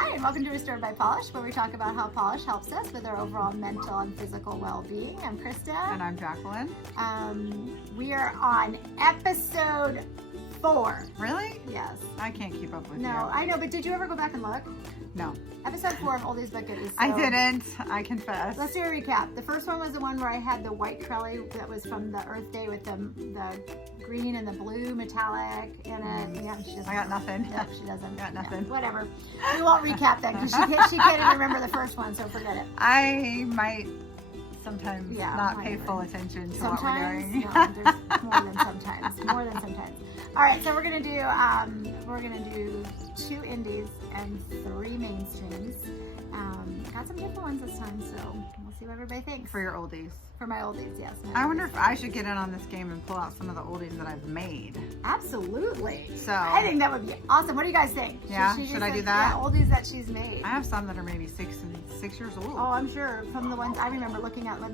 Hi, and welcome to Restored by Polish, where we talk about how polish helps us with our overall mental and physical well-being. I'm Krista. And I'm Jacqueline. We are on episode 4. Really? Yes. I can't keep up with you. No, I know, but did you ever go back and look? No. Episode 4 of Oldies but Goodies. So I didn't. I confess. let's do a recap. The first one was the one where I had the white trellis that was from the Earth Day with the green and the blue metallic in it. Yeah, she doesn't. I got nothing. No, she doesn't. Got nothing. Yeah, whatever. We won't recap that because she can't even remember the first one, so forget it. I might sometimes not pay full attention to what we're doing. No, there's more than sometimes. More than sometimes. All right, so we're gonna do 2 indies and 3 mainstreams. Got some different ones this time, so we'll see what everybody thinks. For your oldies. For my oldies, yes. I wonder if I should get in on this game and pull out some of the oldies that I've made. Absolutely. So I think that would be awesome. What do you guys think? Yeah, should I do that? Yeah, oldies that she's made. I have some that are maybe 6 years old. Oh, I'm sure from the ones I remember looking at, the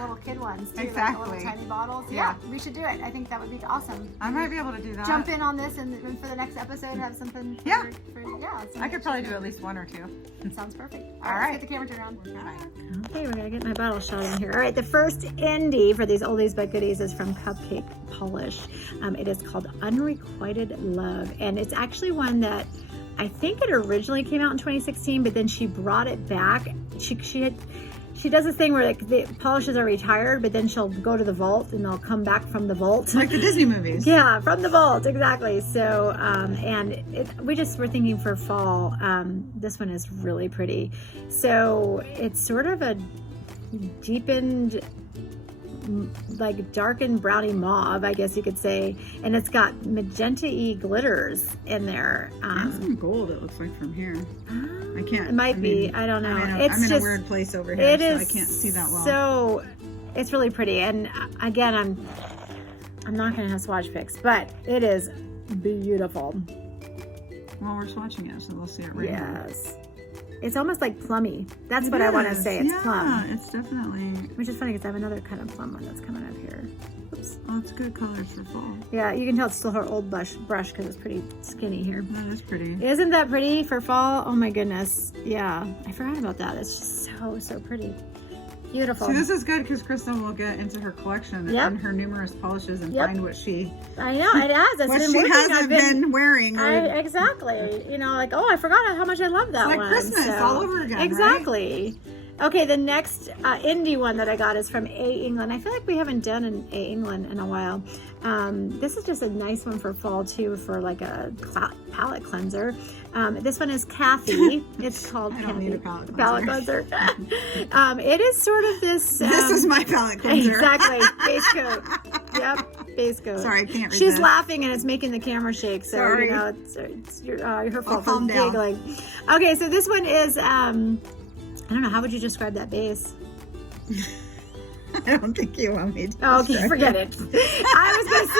little kid ones too, exactly. like the little tiny bottles. Yeah, we should do it. I think that would be awesome. I might be able to do that. Jump in on this and for the next episode have something. I could probably do at least 1 or 2. Sounds perfect. All right. Let's get the camera turned on. Okay, we're gonna get my bottle shot in here. All right, the first indie for these oldies but goodies is from Cupcake Polish. It is called Unrequited Love, and it's actually one that I think it originally came out in 2016, but then she brought it back. She does this thing where like the polishes are retired, but then she'll go to the vault and they'll come back from the vault. Like the Disney movies. Yeah, from the vault, exactly. So, we just were thinking for fall, this one is really pretty. So it's sort of a deepened, like darkened brownie mauve, I guess you could say, and it's got magenta-y glitters in there. There's some gold, it looks like from here. I can't. It might be. I don't know. I'm in a weird place over here, so I can't see that well. So it's really pretty, and again, I'm not going to have swatch pics, but it is beautiful. Well, we're swatching it, so we'll see it right now. Yes. It's almost like plummy. That's what I want to say. It's plum. Yeah, it's definitely. Which is funny because I have another kind of plum one that's coming up here. Oops. Oh, it's good colors for fall. Yeah, you can tell it's still her old brush because it's pretty skinny here. That is pretty. Isn't that pretty for fall? Oh my goodness. Yeah, I forgot about that. It's just so pretty. Beautiful. See, this is good because Krista will get into her collection and her numerous polishes and find what she. I know it has. What she hasn't been wearing. Exactly. You know, like I forgot how much I love that it's like one. Christmas all over again. Exactly. Right? Okay, the next indie one that I got is from A England. I feel like we haven't done an A England in a while. This is just a nice one for fall too, for like a palette cleanser. This one is Cathy. It's called I don't need a palette cleanser. It is sort of this. This is my palette cleanser. Exactly. Base coat. Yep. Base coat. Sorry, I can't read She's laughing and it's making the camera shake. So, sorry. you know, it's her fault for calm down. giggling. Okay, so this one is, I don't know, how would you describe that base? I don't think you want me to. Oh, okay, forget it. I was going to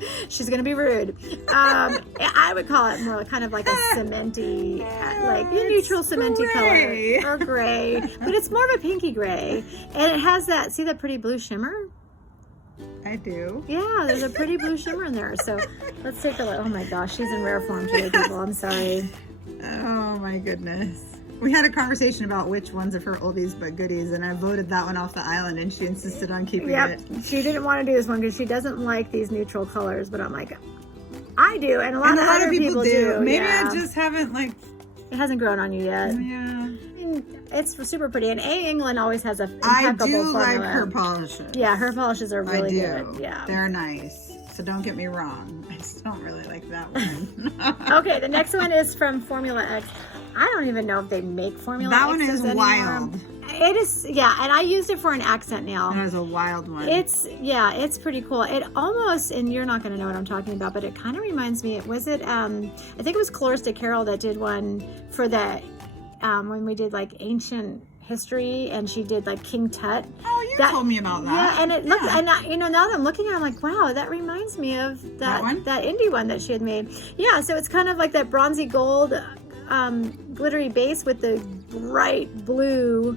say, she's going to be rude. I would call it more kind of like a cementy, like a neutral cementy color. Or gray. But it's more of a pinky gray. And it has that, see that pretty blue shimmer? I do. Yeah, there's a pretty blue shimmer in there. So let's take a look. Oh my gosh, she's in rare form today, people. I'm sorry. Oh my goodness. We had a conversation about which ones of her oldies but goodies, and I voted that one off the island, and she insisted on keeping it. She didn't want to do this one because she doesn't like these neutral colors, but I'm like, I do, and a lot of other people do. Maybe I just haven't it hasn't grown on you yet. Yeah. I mean, it's super pretty, and A England always has a impeccable formula. like her polishes. Yeah, her polishes are really good. Yeah, they're nice. So don't get me wrong. I just don't really like that one. Okay, the next one is from Formula X. I don't even know if they make Formula X. That one is wild. It is, yeah, and I used it for an accent nail. That is a wild one. It's pretty cool. It almost, and you're not going to know what I'm talking about, but it kind of reminds me, I think it was Clarissa Carroll that did one for the, when we did like ancient history, and she did like King Tut. Oh, you told me about that. Yeah, and it looked, and now that I'm looking at it, I'm like, wow, that reminds me of that indie one that she had made. Yeah, so it's kind of like that bronzy gold, glittery base with the bright blue.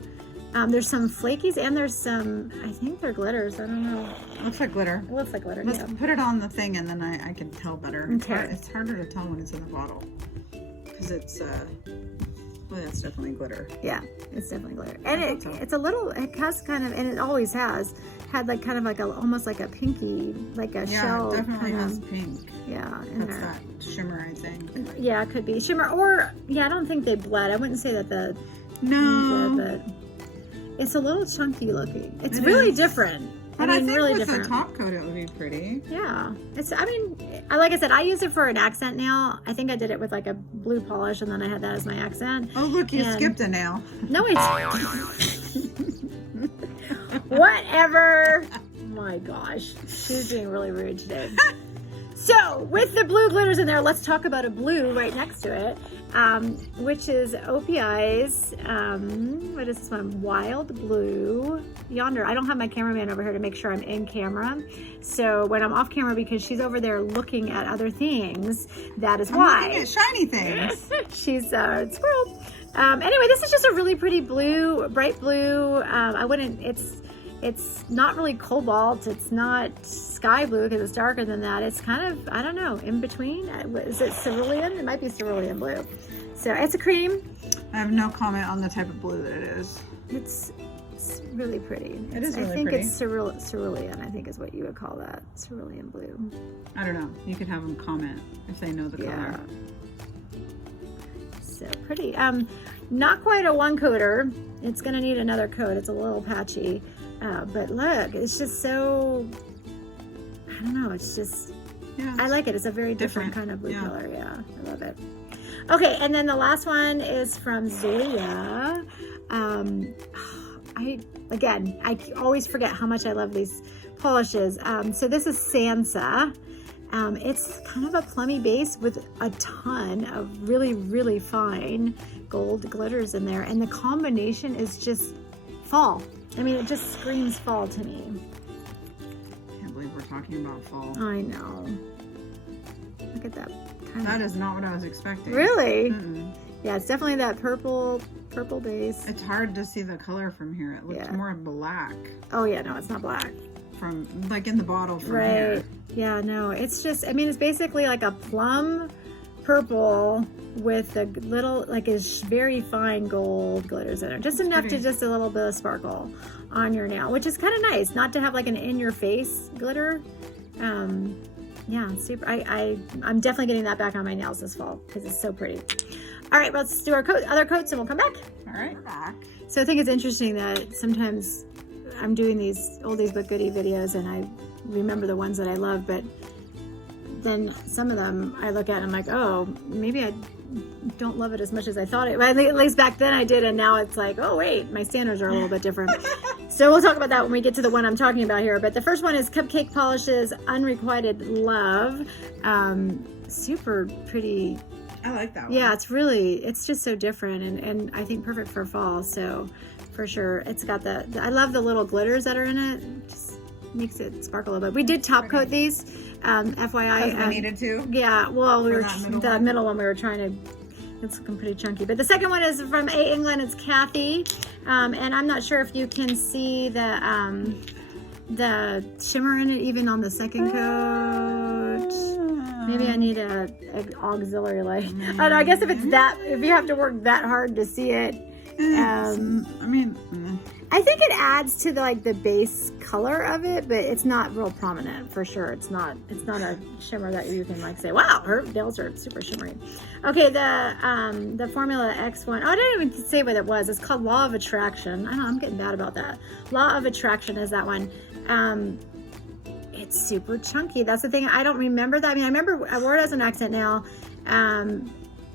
There's some flakies and there's some, I think they're glitters. I don't know. Looks like glitter. It looks like glitter. Let's put it on the thing and then I can tell better. Okay. It's harder to tell when it's in the bottle because it's Well, that's definitely glitter. Yeah, it's definitely glitter. And it's a little, it has kind of, and it always has, had like kind of like almost like a pinky, like a shell. Yeah, it definitely kind has of, pink. Yeah. That's that shimmer, I think. Yeah, it could be. Shimmer, or, yeah, I don't think they bled. I wouldn't say that the... No. But it's a little chunky looking. It's really different. But I think really with different. the top coat, it would be pretty. Yeah. Like I said, I use it for an accent nail. I think I did it with like a blue polish, and then I had that as my accent. Oh, look, you skipped a nail. No, it's... Whatever. My gosh. She's being really rude today. So, with the blue glitters in there, let's talk about a blue right next to it, which is OPI's, what is this one? Wild Blue Yonder. I don't have my cameraman over here to make sure I'm in camera. So, when I'm off camera, because she's over there looking at other things, that is why. I'm looking at shiny things. She's squirrel. Anyway, this is just a really pretty blue, bright blue. It's not really cobalt. It's not sky blue because it's darker than that. It's kind of, I don't know, in between. Is it cerulean? It might be cerulean blue. So it's a cream. I have no comment on the type of blue that it is. It's really pretty. It is really pretty. I think pretty. it's cerulean, I think is what you would call that. Cerulean blue. I don't know. You could have them comment if they know the color. So pretty. Not quite a one coater. It's going to need another coat. It's a little patchy. But look, it's just so, I don't know, it's just, I like it. It's a very different kind of blue color. Yeah, I love it. Okay, and then the last one is from Zoya. I always forget how much I love these polishes. So this is Sansa. It's kind of a plummy base with a ton of really, really fine gold glitters in there. And the combination is just fall. I mean, it just screams fall to me. I can't believe we're talking about fall. I know. Look at that. That is not what I was expecting. Really? Mm-mm. Yeah, it's definitely that purple base. It's hard to see the color from here. It looks more black. Oh yeah, no, it's not black. From, like in the bottle from here. Yeah, no, it's just, I mean, it's basically like a plum purple with a little, like a very fine gold glitters in it. Just enough to just a little bit of sparkle on your nail, which is kind of nice, not to have like an in-your-face glitter. Yeah, super. I'm definitely getting that back on my nails this fall because it's so pretty. All right, let's do our other coats and we'll come back. All right, we're back. So I think it's interesting that sometimes I'm doing these oldies but goodie videos and I remember the ones that I love, but then some of them I look at and I'm like, oh, maybe I don't love it as much as I thought it. Well, at least back then I did, and now it's like, oh wait, my standards are a little bit different. So we'll talk about that when we get to the one I'm talking about here. But the first one is Cupcake Polish's Unrequited Love. Super pretty. I like that one. Yeah, it's just so different and I think perfect for fall. So for sure, it's got I love the little glitters that are in it. It just makes it sparkle a little bit. We did top coat these, FYI. We needed to? Yeah, well, the middle one we were trying to, it's looking pretty chunky. But the second one is from England, it's Cathy. And I'm not sure if you can see the shimmer in it even on the second coat. Maybe I need an auxiliary light. I don't know, I guess if you have to work that hard to see it. I think it adds to the base color of it, but it's not real prominent for sure. It's not a shimmer that you can say, wow, her nails are super shimmery. Okay, the Formula X one. Oh, I didn't even say what it was. It's called Law of Attraction. I know, I'm getting bad about that. Law of Attraction is that one. It's super chunky. That's the thing. I don't remember that. I mean, I remember I wore it as an accent nail.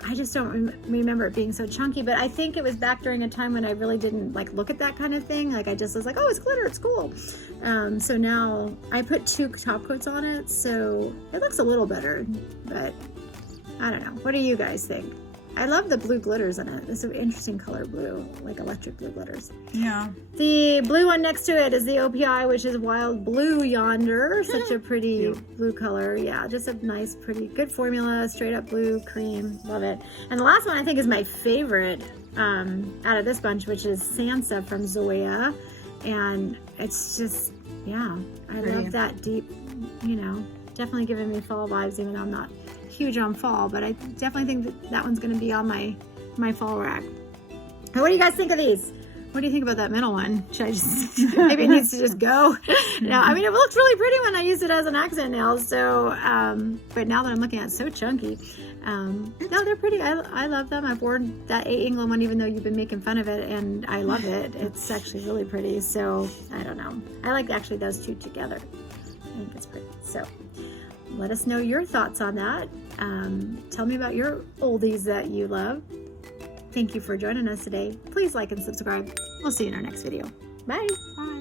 I just don't remember it being so chunky, but I think it was back during a time when I really didn't look at that kind of thing. I just was like, oh, it's glitter, it's cool. So now I put 2 top coats on it, so it looks a little better, but I don't know. What do you guys think? I love the blue glitters in it. It's an interesting color blue, like electric blue glitters. Yeah. The blue one next to it is the OPI, which is Wild Blue Yonder. Such a pretty blue color. Yeah, just a nice, pretty, good formula. Straight up blue, cream. Love it. And the last one I think is my favorite out of this bunch, which is Sansa from Zoya. And it's just, yeah, I love that deep, definitely giving me fall vibes, even though I'm not huge on fall, but I definitely think that one's going to be on my fall rack. What do you guys think of these? What do you think about that middle one? Should I just, maybe it needs to just go? No, I mean, it looked really pretty when I used it as an accent nail. So, but now that I'm looking at it, it's so chunky. No, they're pretty. I love them. I've worn that A England one, even though you've been making fun of it, and I love it. It's actually really pretty. So I don't know. I like actually those two together. I think it's pretty. So let us know your thoughts on that. Tell me about your oldies that you love. Thank you for joining us today. Please like and subscribe. We'll see you in our next video. Bye. Bye.